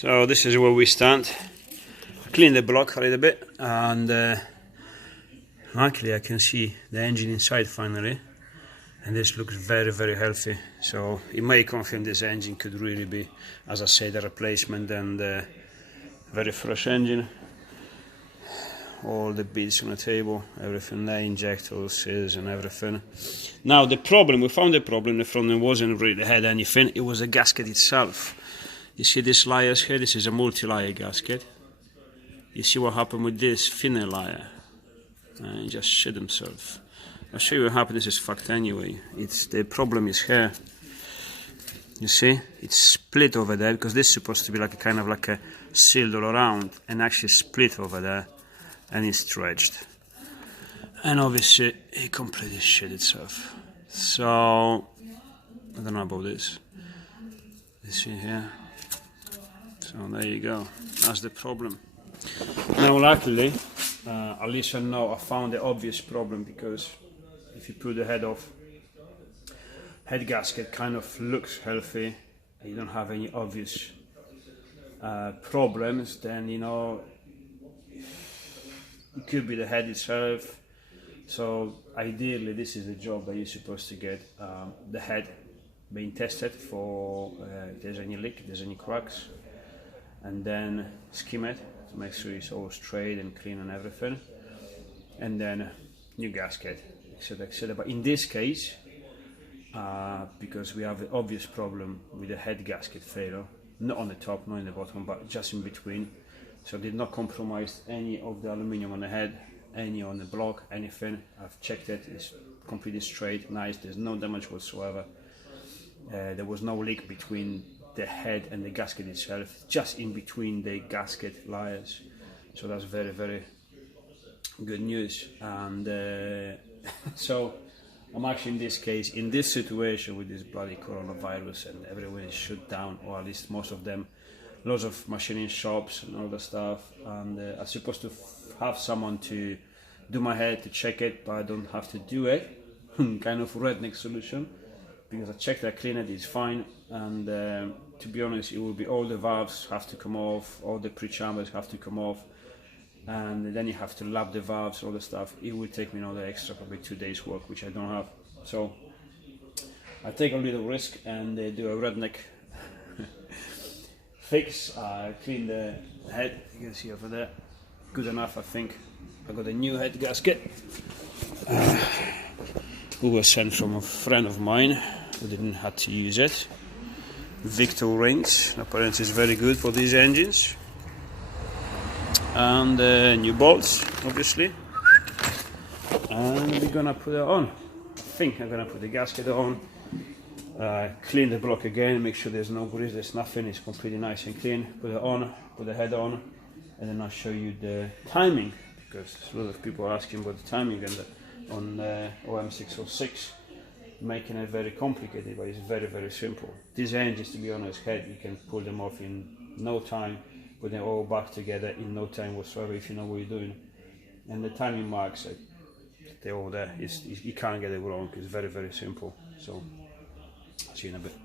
So this is where we stand. Clean the block a little bit, and luckily I can see the engine inside finally, and this looks very, very healthy. So it may confirm this engine could really be, as I said, a replacement, and very fresh engine. All the bits on the table, everything there, injectors, seals and everything. Now the problem, we found the problem, the front end wasn't really had anything, it was the gasket itself. You see these layers here, this is a multi-layer gasket. You see what happened with this thinner layer? It just shit himself. I'll show you what happened, this is fact anyway. The problem is here. You see, it's split over there, because this is supposed to be like a kind of like a sealed all around, and actually split over there. And it's stretched, and obviously it completely shit itself. So I don't know about this. You see here. So there you go. That's the problem. Now, luckily, at least I know I found the obvious problem, because if you put the head off, head gasket kind of looks healthy, and you don't have any obvious problems, then you know. It could be the head itself. So ideally this is the job that you're supposed to get, the head being tested for if there's any leak, if there's any cracks, and then skim it to make sure it's all straight and clean and everything, and then new gasket, etc, etc. But in this case, because we have the obvious problem with the head gasket failure, not on the top, not in the bottom, but just in between. So did not compromise any of the aluminium on the head, any on the block, anything. I've checked it, it's completely straight, nice, there's no damage whatsoever. There was no leak between the head and the gasket itself, just in between the gasket layers. So that's very, very good news. And so I'm actually in this case, in this situation with this bloody coronavirus and everyone is shut down, or at least most of them, lots of machining shops and all that stuff, and I'm supposed to have someone to do my head to check it, but I don't have to do it. Kind of redneck solution, because I checked, I cleaned it, it's fine, and to be honest, it will be all the valves have to come off, all the pre-chambers have to come off, and then you have to lap the valves, all the stuff. It will take me another extra probably 2 days work, which I don't have. So I take a little risk and do a redneck fix. I clean the head, you can see over there, good enough I think. I got a new head gasket, who was sent from a friend of mine who didn't have to use it. Victor Rings, apparently it's very good for these engines. And new bolts, obviously. And we're gonna put it on. I think I'm gonna put the gasket on. Clean the block again, make sure there's no grease, there's nothing, it's completely nice and clean. Put it on, put the head on, and then I'll show you the timing, because a lot of people are asking about the timing and on Om606, making it very complicated, but it's very, very simple. These engines, to be honest, you can pull them off in no time, put them all back together in no time whatsoever if you know what you're doing. And the timing marks, they're all there. You can't get it wrong, it's very, very simple. So see you in a bit.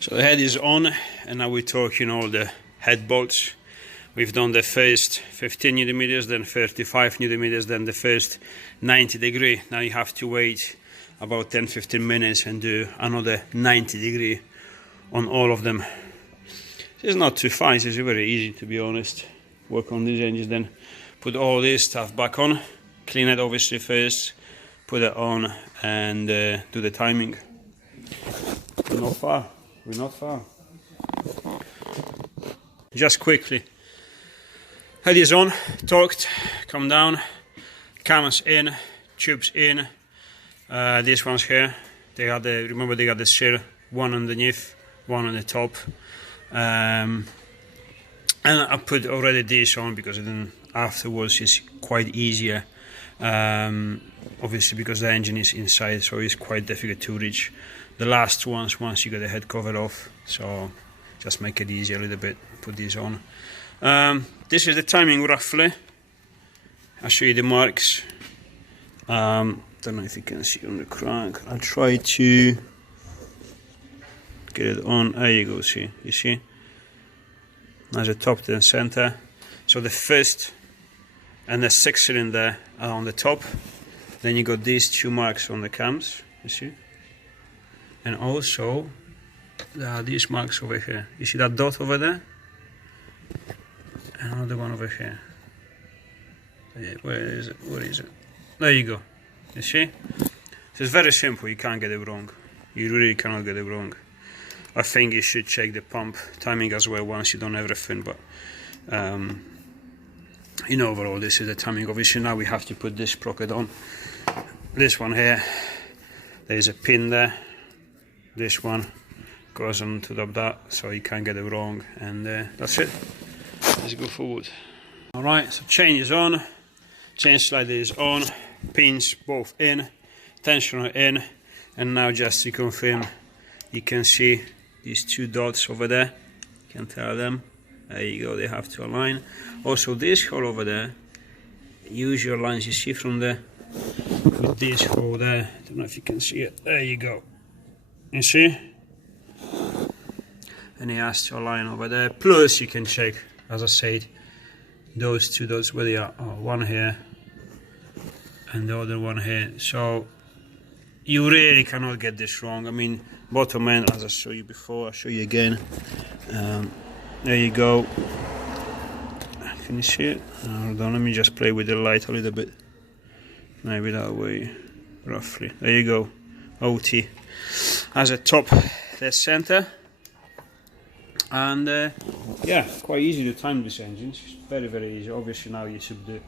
So the head is on, and now we're talking all the head bolts. We've done the first 15 nm, then 35 nm, then the first 90 degree. Now you have to wait about 10-15 minutes and do another 90 degree on all of them. It's not too fast, it's very easy, to be honest. Work on these engines, then put all this stuff back on, clean it obviously first, put it on, and do the timing. We're not far, we're not far. Just quickly, head is on, torqued, come down, cameras in, tubes in. These ones here, they got the, remember they got the seal, one underneath, one on the top. And I put already this on because then afterwards it's quite easier. Obviously because the engine is inside, so it's quite difficult to reach the last ones once you get the head covered off. So just make it easier a little bit, put these on. This is the timing roughly. I'll show you the marks. Don't know if you can see on the crank. I'll try to get it on. There you go, see, you see? There's a top and center. So the first and the sixth cylinder are on the top. Then you got these two marks on the cams, you see? And also, there are these marks over here. You see that dot over there? And another one over here. Where is it? Where is it? There you go. You see? So it's very simple, you can't get it wrong. You really cannot get it wrong. I think you should check the pump timing as well once you done everything, but you know, overall this is the timing. Obviously now we have to put this sprocket on. This one here, there's a pin there. This one goes on to that, so you can't get it wrong, and that's it. Let's go forward. Alright, so chain is on, chain slider is on, pins both in, tensioner in, and now just to confirm, you can see these two dots over there, you can tell them, there you go, they have to align. Also this hole over there, use your lines you see from there, with this hole there, I don't know if you can see it, there you go, you see? And it has to align over there, plus you can check, as I said, those two dots where they are, one here and the other one here, so you really cannot get this wrong. I mean, bottom end, as I showed you before, I'll show you again. There you go. Can you see it? Hold on, let me just play with the light a little bit. Maybe that way, roughly. There you go. OT as a top, the center. And yeah, quite easy to time this engine. It's very, very easy. Obviously now you should do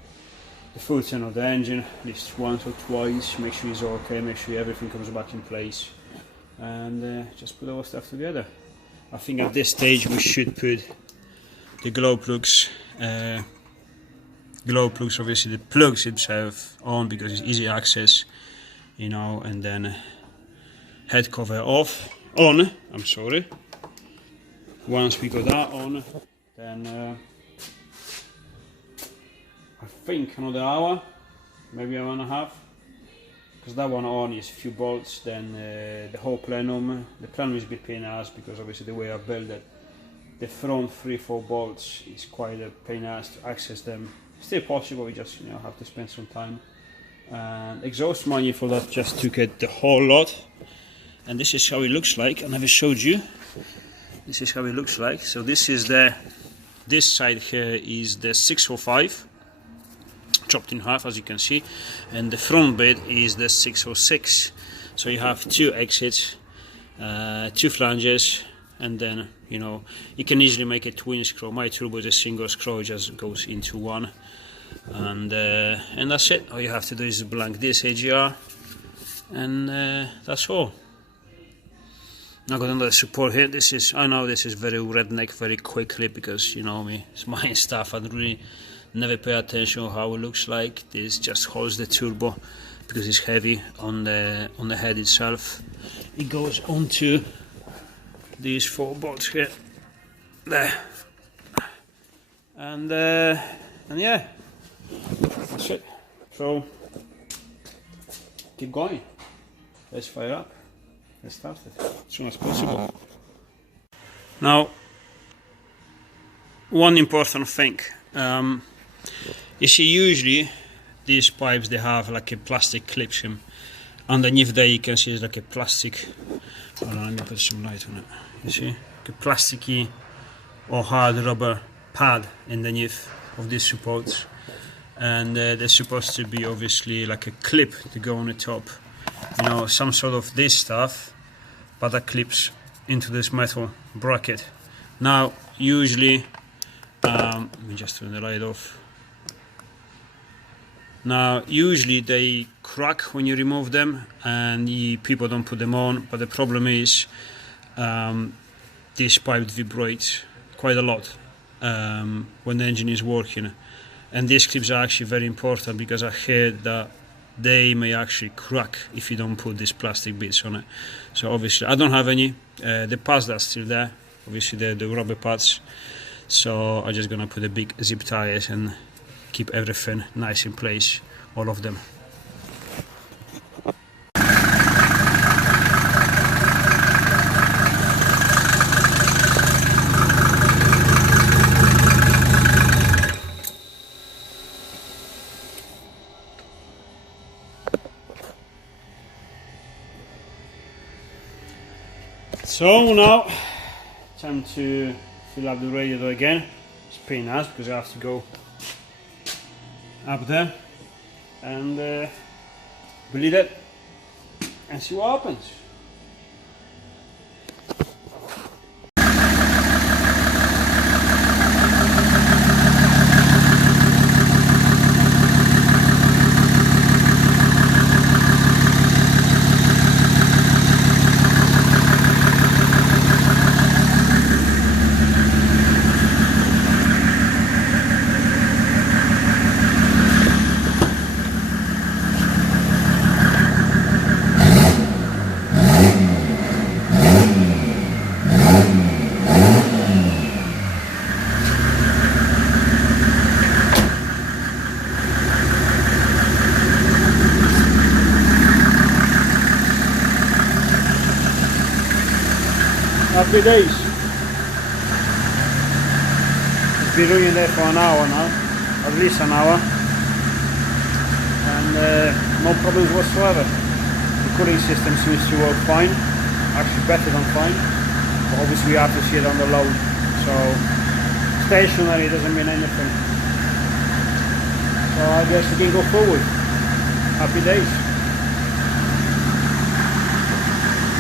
the full turn of the engine at least once or twice, make sure it's okay, make sure everything comes back in place, and just put all stuff together. I think at this stage we should put the glow plugs obviously the plugs itself on, because it's easy access, you know, and then head cover on, I'm sorry. Once we got that on, then I think another hour, maybe an hour and a half, because that one on is a few bolts. Then the whole plenum, the plenum is a bit pain in the ass, because obviously the way I built it, the front 3-4 bolts is quite a pain in the ass to access them. Still possible, we just, you know, have to spend some time. And exhaust manifold, that just took it the whole lot, and this is how it looks like. I never showed you. This is how it looks like. So this is this side here is the 605, chopped in half, as you can see, and the front bit is the 606. So you have two exits, two flanges, and then, you know, you can easily make a twin screw. My turbo is a single screw, it just goes into one, and that's it. All you have to do is blank this AGR, and that's all. Now got another support here. This is, I know this is very redneck, very quickly, because you know me, it's my stuff. I really never pay attention how it looks like. This just holds the turbo because it's heavy on the head itself. It goes onto these 4 bolts here, there, and yeah, that's it. So keep going. Let's fire up. Let's start it as soon as possible. Now, one important thing. You see, usually these pipes, they have like a plastic clips in. Underneath there you can see it's like a plastic. Hold on, let me put some light on it. You see, like a plasticky or hard rubber pad underneath of these supports, and they're supposed to be obviously like a clip to go on the top. You know, some sort of this stuff, but that clips into this metal bracket. Now, usually, let me just turn the light off. Now, usually they crack when you remove them, and people don't put them on. But the problem is, this pipe vibrates quite a lot when the engine is working, and these clips are actually very important, because I heard that they may actually crack if you don't put these plastic bits on it. So obviously I don't have any. The pads that are still there, obviously they're the rubber pads, so I'm just gonna put a big zip ties and keep everything nice in place, all of them. So now, time to fill up the radiator again. It's pretty nice because I have to go up there and bleed it and see what happens. Happy days. It's been running there for an hour now, at least an hour, and no problems whatsoever. The cooling system seems to work fine, actually better than fine, but obviously we have to see it on the load, so stationary doesn't mean anything. So I guess we can go forward. Happy days.